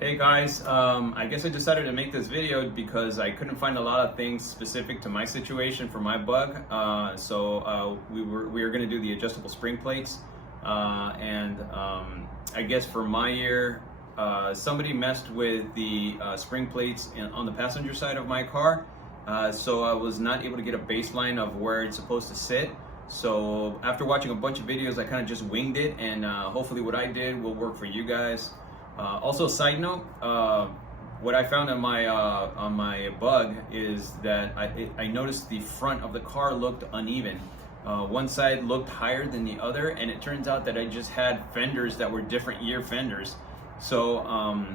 Hey guys, I guess I decided to make this video because I couldn't find a lot of things specific to my situation for my bug. We were going to do the adjustable spring plates, I guess for my year, somebody messed with the spring plates on the passenger side of my car, so I was not able to get a baseline of where it's supposed to sit. So after watching a bunch of videos, I kind of just winged it, and hopefully what I did will work for you guys. Also, side note, what I found on my bug is that I noticed the front of the car looked uneven. One side looked higher than the other, and it turns out that I just had fenders that were different year fenders. So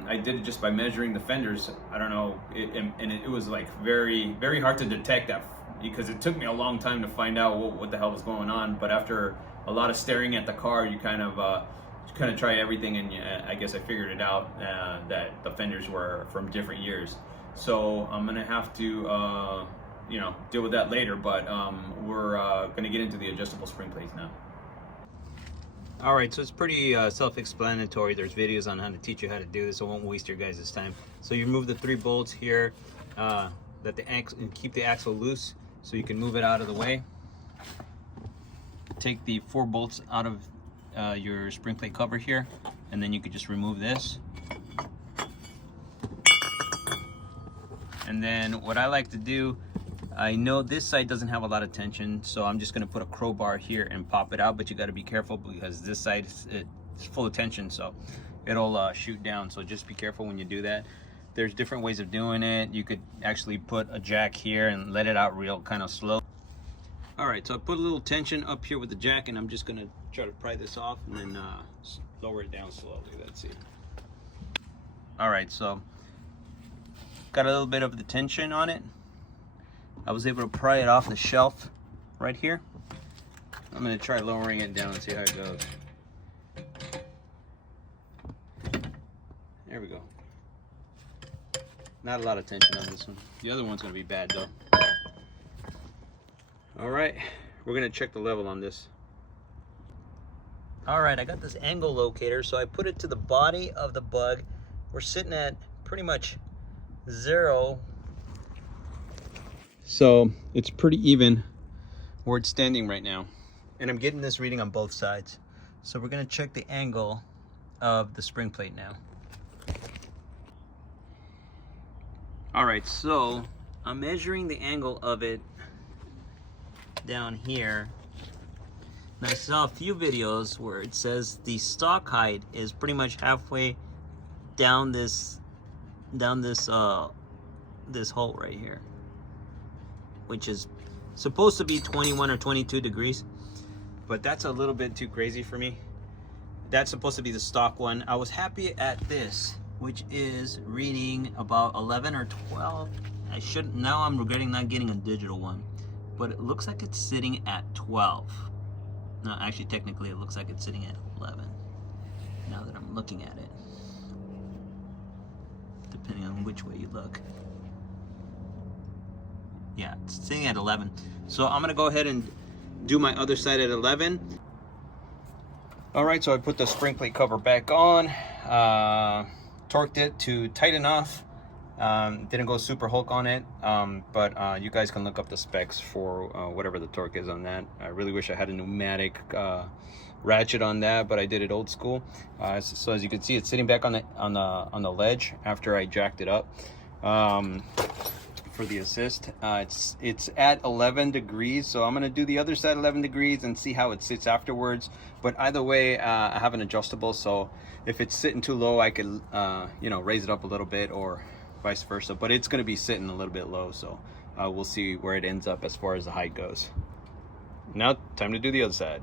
I did it just by measuring the fenders. I don't know, it was like very, very hard to detect that, because it took me a long time to find out what the hell was going on. But after a lot of staring at the car, you kind of try everything, and I guess I figured it out, that the fenders were from different years. So I'm gonna have to deal with that later, but we're gonna get into the adjustable spring plates now. All right, so it's pretty self-explanatory. There's videos on how to teach you how to do this. I won't waste your guys' time. So you remove the 3 bolts here, and keep the axle loose so you can move it out of the way. Take the 4 bolts out of your spring plate cover here, and then you could just remove this. And then what I like to do, I know this side doesn't have a lot of tension, so I'm just going to put a crowbar here and pop it out, but you got to be careful because this side it's full of tension, so it'll shoot down. So just be careful when you do that. There's different ways of doing it. You could actually put a jack here and let it out real kind of slow. All right, so I put a little tension up here with the jack, and I'm just gonna try to pry this off and then lower it down slowly. That's it. All right, so got a little bit of the tension on it. I was able to pry it off the shelf right here. I'm gonna try lowering it down and see how it goes. There we go. Not a lot of tension on this one. The other one's gonna be bad though. All right, we're gonna check the level on this. All right, I got this angle locator, so I put it to the body of the bug. We're sitting at pretty much 0. So it's pretty even where it's standing right now. And I'm getting this reading on both sides. So we're gonna check the angle of the spring plate now. All right, so I'm measuring the angle of it down here. And I saw a few videos where it says the stock height is pretty much halfway down this hole right here, which is supposed to be 21 or 22 degrees, but that's a little bit too crazy for me. That's supposed to be the stock one. I was happy at this, which is reading about 11 or 12. Now I'm regretting not getting a digital one, but it looks like it's sitting at 12. No, actually, technically, it looks like it's sitting at 11, now that I'm looking at it, depending on which way you look. Yeah, it's sitting at 11. So I'm gonna go ahead and do my other side at 11. All right, so I put the spring plate cover back on, torqued it to tight enough. Didn't go super Hulk on it, but you guys can look up the specs for whatever the torque is on that. I really wish I had a pneumatic ratchet on that, but I did it old school. So as you can see, it's sitting back on the ledge after I jacked it up. For the assist, it's at 11 degrees, so I'm gonna do the other side 11 degrees and see how it sits afterwards. But either way, I have an adjustable, so if it's sitting too low, I could raise it up a little bit, or vice versa, but it's going to be sitting a little bit low, so we'll see where it ends up as far as the height goes. Now time to do the other side.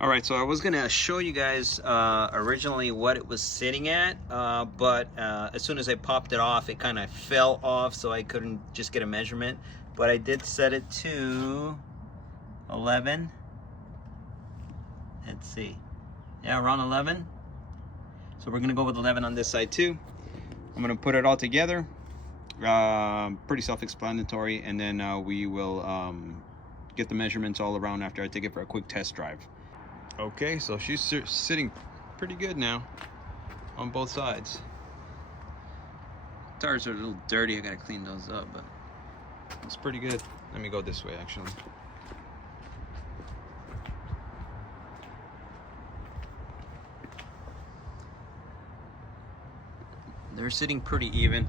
All right, so I was going to show you guys originally what it was sitting at, but as soon as I popped it off, it kind of fell off, so I couldn't just get a measurement. But I did set it to 11. Let's see, yeah, around 11. So we're gonna go with 11 on this side too. I'm gonna put it all together. Pretty self-explanatory, and then we will get the measurements all around after I take it for a quick test drive. Okay, so she's sitting pretty good now. on both sides. Tires are a little dirty, I gotta clean those up, but it's pretty good. Let me go this way actually. They're sitting pretty even.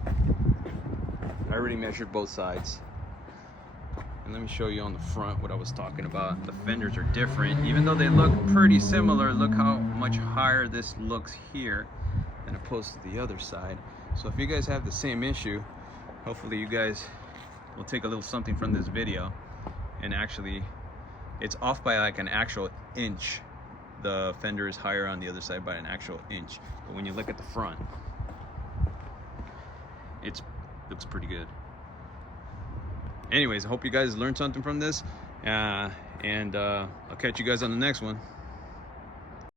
I already measured both sides. And let me show you on the front what I was talking about. The fenders are different. Even though they look pretty similar, look how much higher this looks here than opposed to the other side. So if you guys have the same issue, hopefully you guys will take a little something from this video. And actually, it's off by like an actual inch. The fender is higher on the other side by an actual inch. But when you look at the front, it looks pretty good. Anyways, I hope you guys learned something from this, and I'll catch you guys on the next one.